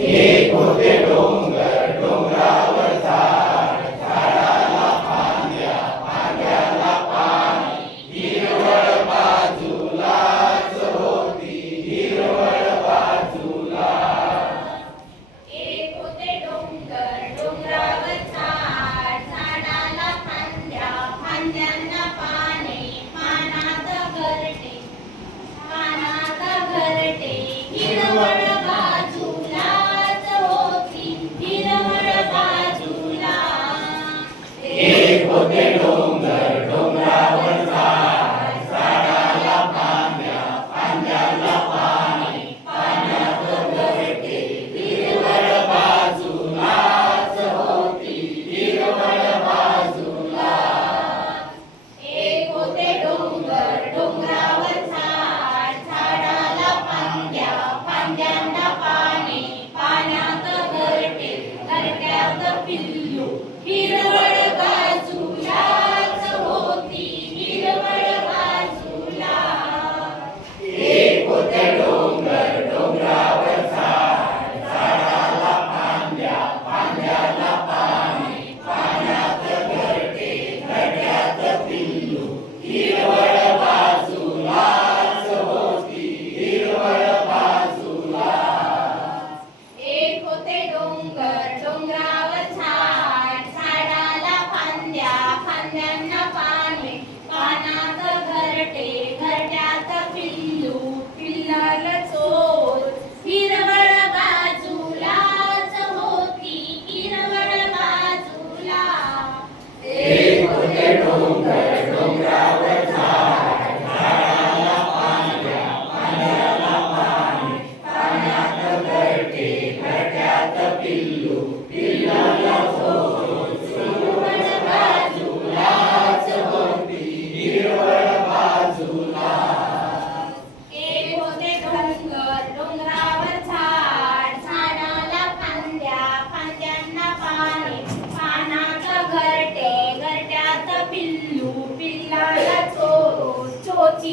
एक होते डोंगर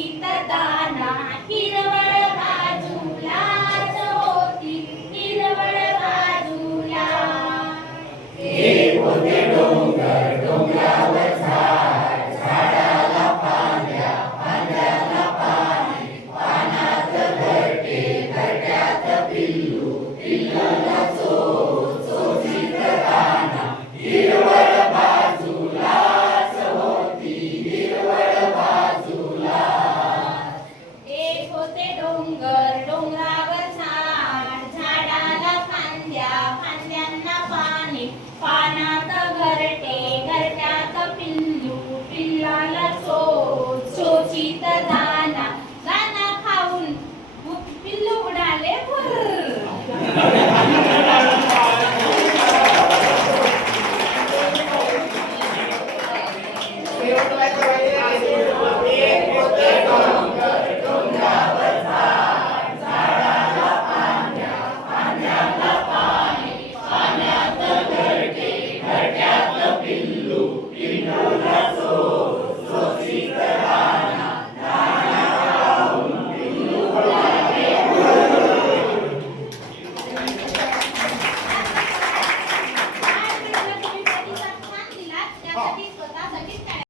पिकताना हिरवळ बाजूलाच होती हिरवळ बाजूला हे होते डोंगर डोंगरावर झाड झाडाला पांढऱ्या पांढऱ्याला पाणी पानात घरटे घरट्यात पिल्लू पिल्लाला letra